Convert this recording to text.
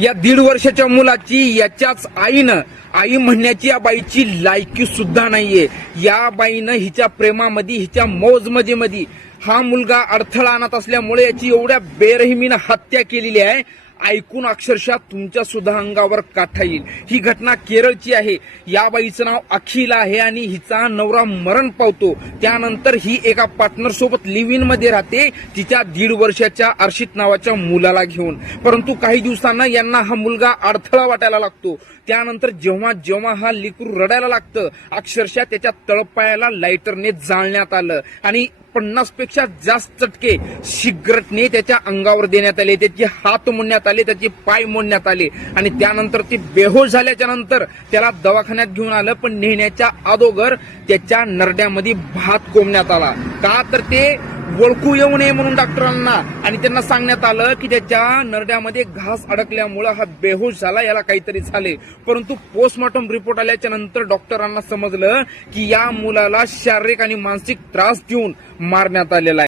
या 1.5 वर्षाच्या मुलाची याच्याच आईनं आई म्हणण्याची या बाईची लायकी सुद्धा नाहीये। या बाईनं हिच्या प्रेमामध्ये हिच्या मौजमजेमध्ये हा मुलगा अडथळा आणत असल्यामुळे याची एवढ्या बेरहिमीनं हत्या केलेली आहे। ऐकून अक्षरशः तुमच्या सुद्धा अंगावर काटा येईल। ही घटना केरळची आहे। या बाईचं नाव अखिल आहे आणि हिचा नवरा मरण पावतो। त्यानंतर ही एका पार्टनर सोबत लिव्ह इन मध्ये राहते तिच्या 1.5 वर्षाच्या अर्शित नावाच्या मुलाला घेऊन। परंतु काही दिवसांना यांना हा मुलगा अडथळा वाटायला लागतो। त्यानंतर जेव्हा जेव्हा हा लेकरू रडायला लागतं अक्षरशः त्याच्या तळपायाला लायटरने जाळण्यात आलं आणि 50 पेक्षा जास्त चटके सिगरेटने त्याच्या अंगावर देण्यात आले। त्याचे हात मोडण्यात आले, त्याचे पाय मोडण्यात आले आणि त्यानंतर ते बेहोश झाल्याच्या नंतर त्याला दवाखान्यात घेऊन आलं। पण नेण्याच्या अगोदर त्याच्या नरड्यामध्ये भात कोंबण्यात आला। का तर ते ओळखू येऊ नये म्हणून डॉक्टरांना आणि त्यांना सांगण्यात आलं की त्याच्या नरड्यामध्ये घास अडकल्यामुळे हा बेहोश झाला, याला काहीतरी झाले। परंतु पोस्टमॉर्टम रिपोर्ट आल्याच्या नंतर डॉक्टरांना समजलं की या मुलाला शारीरिक आणि मानसिक त्रास देऊन मारण्यात आलेला आहे।